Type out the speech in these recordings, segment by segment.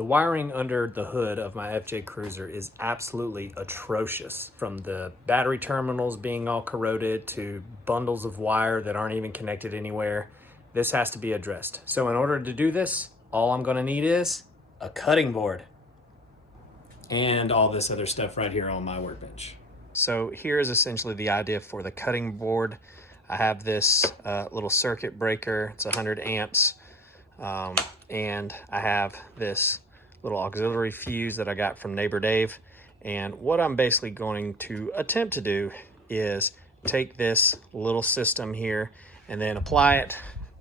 The wiring under the hood of my FJ Cruiser is absolutely atrocious. From the battery terminals being all corroded to bundles of wire that aren't even connected anywhere, this has to be addressed. So in order to do this, all I'm gonna need is a cutting board and all this other stuff right here on my workbench. So here is essentially the idea for the cutting board. I have this little circuit breaker, it's 100 amps, and I have this little auxiliary fuse that I got from Neighbor Dave. And what I'm basically going to attempt to do is take this little system here and then apply it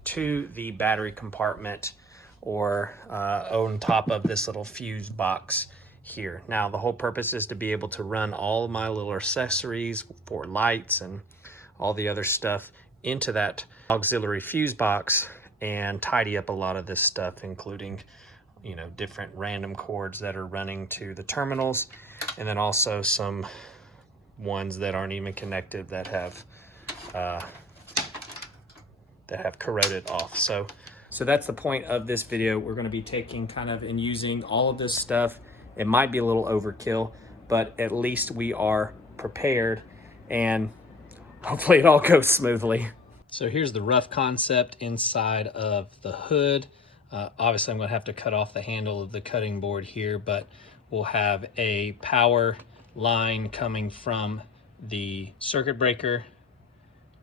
to the battery compartment or on top of this little fuse box here. Now the whole purpose is to be able to run all of my little accessories for lights and all the other stuff into that auxiliary fuse box and tidy up a lot of this stuff, including, you know, different random cords that are running to the terminals, and then also some ones that aren't even connected that have corroded off. So that's the point of this video. We're going to be taking kind of and using all of this stuff. It might be a little overkill, but at least we are prepared and hopefully it all goes smoothly. So here's the rough concept inside of the hood. Obviously I'm going to have to cut off the handle of the cutting board here, but we'll have a power line coming from the circuit breaker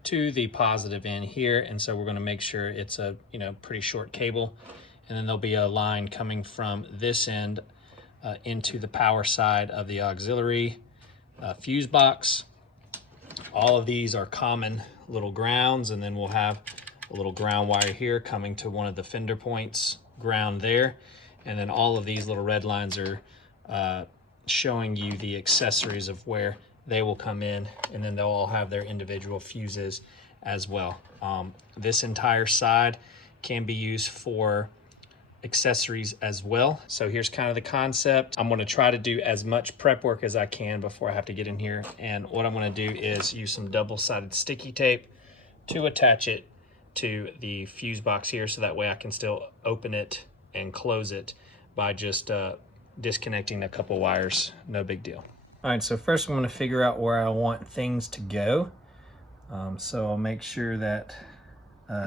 to the positive end here, and so we're going to make sure it's a pretty short cable, and then there'll be a line coming from this end into the power side of the auxiliary fuse box. All of these are common little grounds, and then we'll have a little ground wire here coming to one of the fender points, ground there, and then all of these little red lines are showing you the accessories of where they will come in, and then they'll all have their individual fuses as well. This entire side can be used for accessories as well. So here's kind of the concept. I'm going to try to do as much prep work as I can before I have to get in here, and what I'm going to do is use some double-sided sticky tape to attach it to the fuse box here, so that way I can still open it and close it by just disconnecting a couple wires. No big deal. All right, so first I'm going to figure out where I want things to go. So I'll make sure that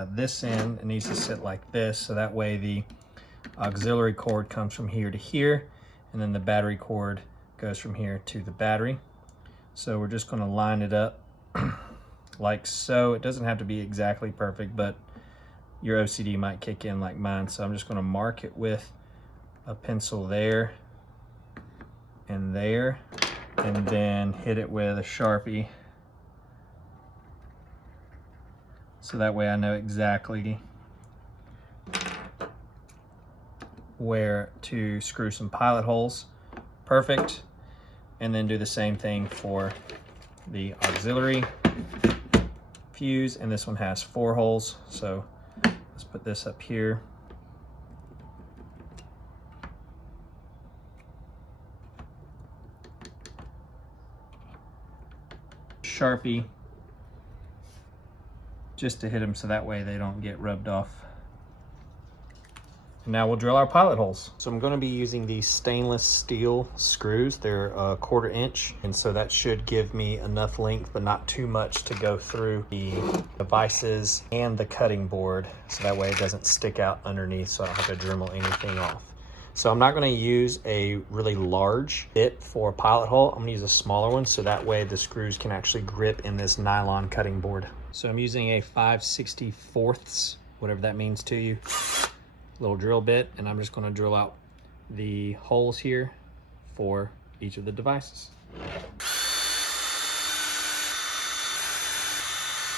this end needs to sit like this, so that way the auxiliary cord comes from here to here, and then the battery cord goes from here to the battery. So we're just going to line it up like so. It doesn't have to be exactly perfect, but your OCD might kick in like mine. So I'm just going to mark it with a pencil there and there, and then hit it with a Sharpie, so that way I know exactly where to screw some pilot holes. Perfect. And then do the same thing for the auxiliary fuse, and this one has 4 holes, so let's put this up here. Sharpie just to hit them, so that way they don't get rubbed off. Now we'll drill our pilot holes. So I'm going to be using these stainless steel screws. They're a 1/4 inch, and so that should give me enough length, but not too much to go through the devices and the cutting board, so that way it doesn't stick out underneath, so I don't have to Dremel anything off. So I'm not going to use a really large bit for a pilot hole. I'm going to use a smaller one, so that way the screws can actually grip in this nylon cutting board. So I'm using a 5/64, whatever that means to you, little drill bit, and I'm just going to drill out the holes here for each of the devices.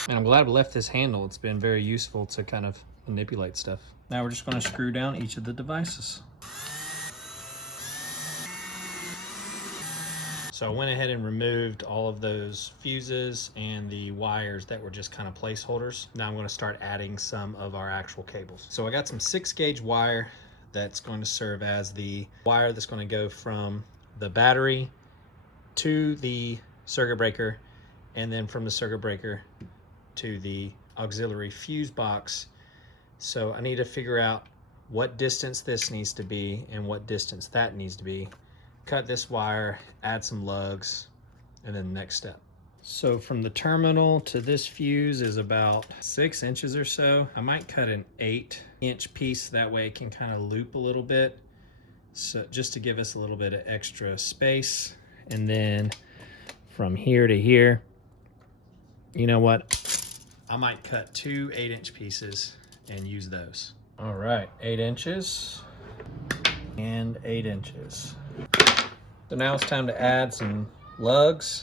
And I'm glad I left this handle. It's been very useful to kind of manipulate stuff. Now we're just going to screw down each of the devices. So I went ahead and removed all of those fuses and the wires that were just kind of placeholders. Now I'm going to start adding some of our actual cables. So I got some 6-gauge wire that's going to serve as the wire that's going to go from the battery to the circuit breaker, and then from the circuit breaker to the auxiliary fuse box. So I need to figure out what distance this needs to be and what distance that needs to be. Cut this wire, add some lugs, and then the next step. So from the terminal to this fuse is about 6 inches or so. I might cut an 8-inch piece, that way it can kind of loop a little bit. So just to give us a little bit of extra space. And then from here to here, you know what? I might cut 2 8-inch pieces and use those. All right, 8 inches and 8 inches. So now it's time to add some lugs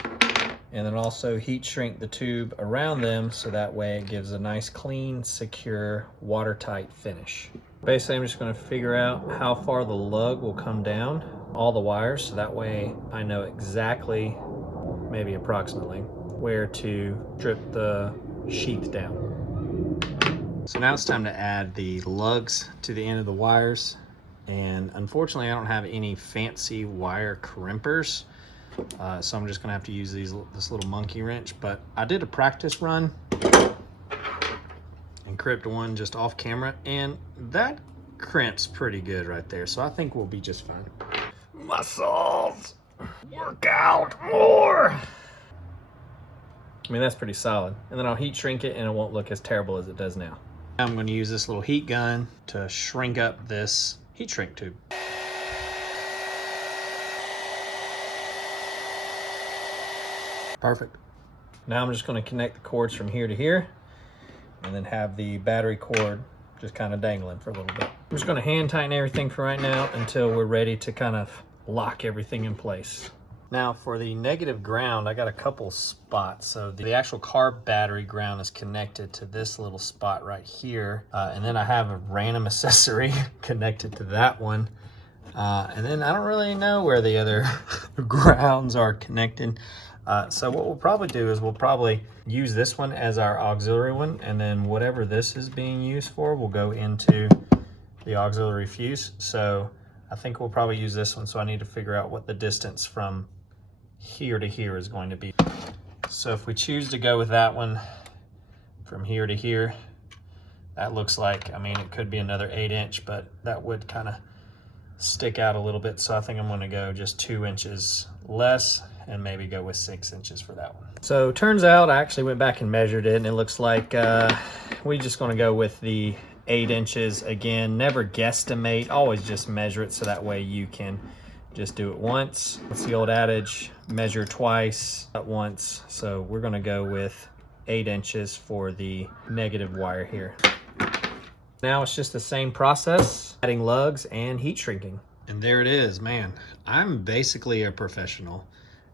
and then also heat shrink the tube around them so that way it gives a nice, clean, secure, watertight finish. Basically, I'm just going to figure out how far the lug will come down all the wires so that way I know exactly, maybe approximately, where to strip the sheath down. So now it's time to add the lugs to the end of the wires. And unfortunately, I don't have any fancy wire crimpers. So I'm just gonna have to use this little monkey wrench, but I did a practice run and crimped one just off camera, and that crimps pretty good right there. So I think we'll be just fine. Muscles, work out more. I mean, that's pretty solid. And then I'll heat shrink it and it won't look as terrible as it does now. I'm gonna use this little heat gun to shrink up this heat shrink tube. Perfect. Now I'm just going to connect the cords from here to here and then have the battery cord just kind of dangling for a little bit. I'm just going to hand tighten everything for right now until we're ready to kind of lock everything in place. Now for the negative ground, I got a couple spots. So the actual car battery ground is connected to this little spot right here. And then I have a random accessory connected to that one. And then I don't really know where the other grounds are connected. So what we'll probably do is we'll probably use this one as our auxiliary one, and then whatever this is being used for will go into the auxiliary fuse. So I think we'll probably use this one, so I need to figure out what the distance from here to here is going to be. So if we choose to go with that one from here to here, that looks like, I mean, it could be another 8-inch, but that would kind of stick out a little bit. So I think I'm going to go just 2 inches less and maybe go with 6 inches for that one. So turns out I actually went back and measured it, and it looks like we're just going to go with the 8 inches again. Never guesstimate, always just measure it so that way you can just do it once. It's the old adage, measure twice at once. So we're going to go with 8 inches for the negative wire here. Now it's just the same process, adding lugs and heat shrinking. And there it is, man. I'm basically a professional,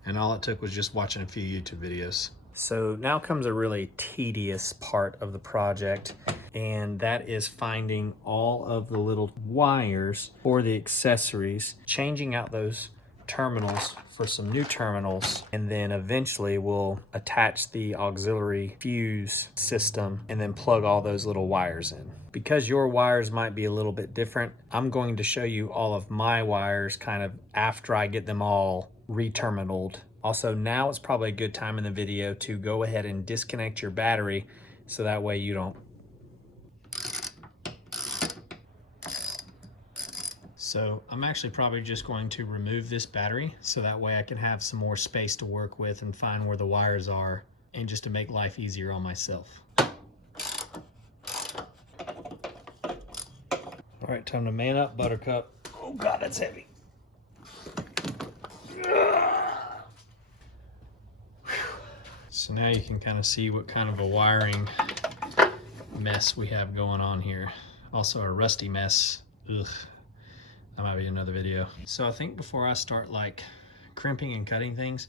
and all it took was just watching a few YouTube videos. So now comes a really tedious part of the project, and that is finding all of the little wires for the accessories, changing out those terminals for some new terminals, and then eventually we'll attach the auxiliary fuse system and then plug all those little wires in. Because your wires might be a little bit different, I'm going to show you all of my wires kind of after I get them all re-terminaled. Also, now is probably a good time in the video to go ahead and disconnect your battery so that way you don't. So I'm actually probably just going to remove this battery so that way I can have some more space to work with and find where the wires are, and just to make life easier on myself. All right, time to man up, Buttercup. Oh God, that's heavy. So now you can kind of see what kind of a wiring mess we have going on here. Also a rusty mess. Ugh, that might be another video. So I think before I start like crimping and cutting things,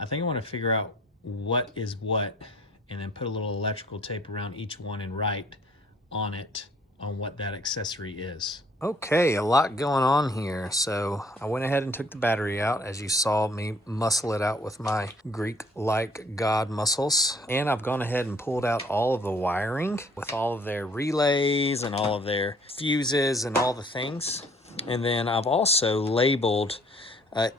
I think I want to figure out what is what, and then put a little electrical tape around each one and write on it on what that accessory is. Okay, a lot going on here. So I went ahead and took the battery out, as you saw me muscle it out with my Greek-like god muscles. And I've gone ahead and pulled out all of the wiring with all of their relays and all of their fuses and all the things. And then I've also labeled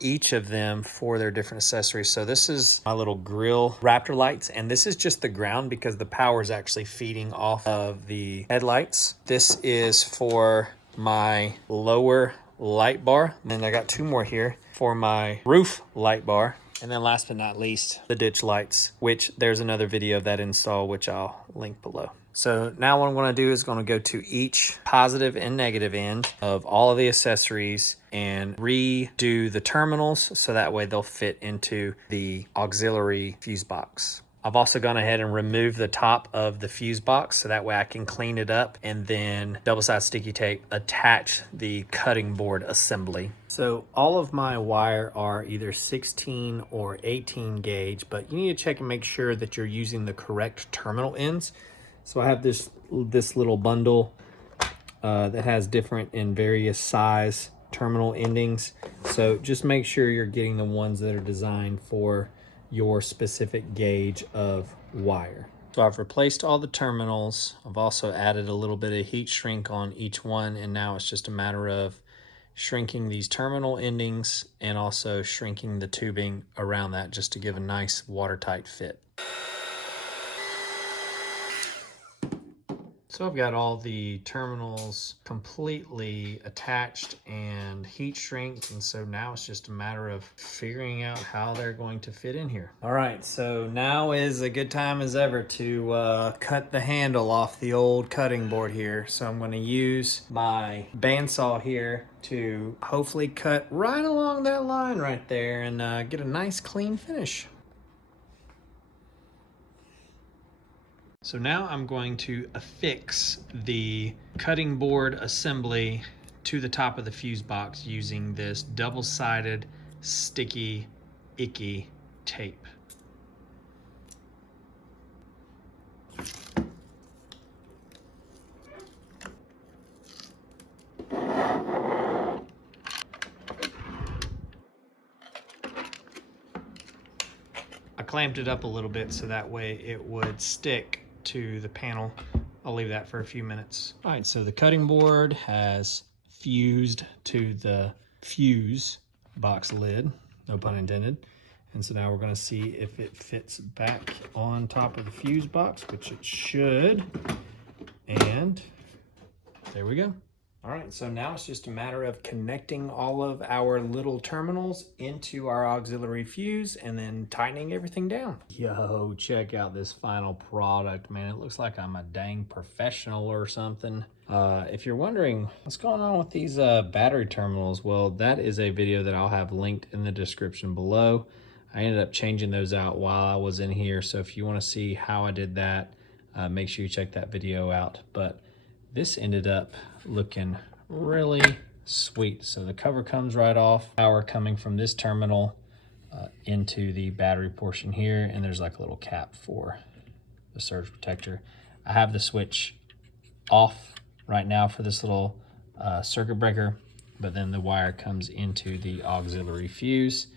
each of them for their different accessories. So this is my little grill Raptor lights, and this is just the ground because the power is actually feeding off of the headlights. This is for my lower light bar. And I got 2 more here for my roof light bar. And then last but not least, the ditch lights, which there's another video of that install, which I'll link below. So now what I'm going to do is going to go to each positive and negative end of all of the accessories and redo the terminals so that way they'll fit into the auxiliary fuse box. I've also gone ahead and removed the top of the fuse box so that way I can clean it up and then double-sided sticky tape attach the cutting board assembly. So all of my wire are either 16 or 18 gauge, but you need to check and make sure that you're using the correct terminal ends. So I have this little bundle that has different and various size terminal endings. So just make sure you're getting the ones that are designed for your specific gauge of wire. So I've replaced all the terminals. I've also added a little bit of heat shrink on each one, and now it's just a matter of shrinking these terminal endings and also shrinking the tubing around that just to give a nice watertight fit. So I've got all the terminals completely attached and heat shrinked, and so now it's just a matter of figuring out how they're going to fit in here. All right, so now is a good time as ever to cut the handle off the old cutting board here. So I'm going to use my bandsaw here to hopefully cut right along that line right there and get a nice clean finish. So now I'm going to affix the cutting board assembly to the top of the fuse box using this double-sided sticky icky tape. I clamped it up a little bit so that way it would stick to the panel. I'll leave that for a few minutes. All right, so the cutting board has fused to the fuse box lid, no pun intended. And so now we're gonna see if it fits back on top of the fuse box, which it should. And there we go. All right, so now it's just a matter of connecting all of our little terminals into our auxiliary fuse and then tightening everything down. Yo, check out this final product, man. It looks like I'm a dang professional or something. If you're wondering what's going on with these battery terminals, well, that is a video that I'll have linked in the description below. I ended up changing those out while I was in here, so if you want to see how I did that, make sure you check that video out. But this ended up looking really sweet. So the cover comes right off, power coming from this terminal into the battery portion here, and there's like a little cap for the surge protector. I have the switch off right now for this little circuit breaker, but then the wire comes into the auxiliary fuse,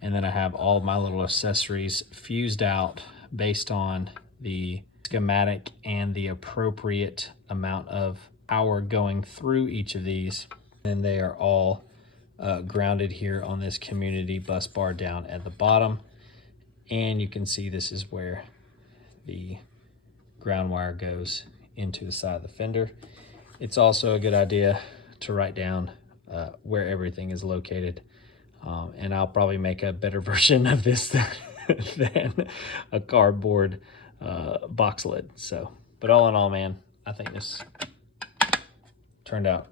and then I have all my little accessories fused out based on the schematic and the appropriate amount of power going through each of these. And they are all grounded here on this community bus bar down at the bottom. And you can see this is where the ground wire goes into the side of the fender. It's also a good idea to write down where everything is located. And I'll probably make a better version of this than a cardboard box lid. So, but all in all, man, I think this turned out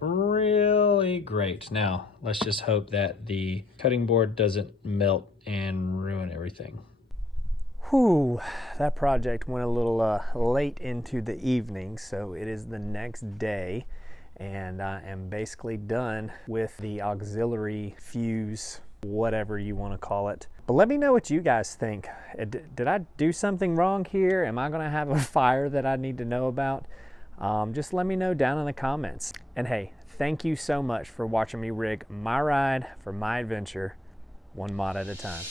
really great. Now, let's just hope that the cutting board doesn't melt and ruin everything. Whew, that project went a little late into the evening, so it is the next day, and I am basically done with the auxiliary fuse, whatever you want to call it. But let me know what you guys think. Did I do something wrong here? Am I gonna have a fire that I need to know about? Just let me know down in the comments. And hey, thank you so much for watching me rig my ride for my adventure, one mod at a time.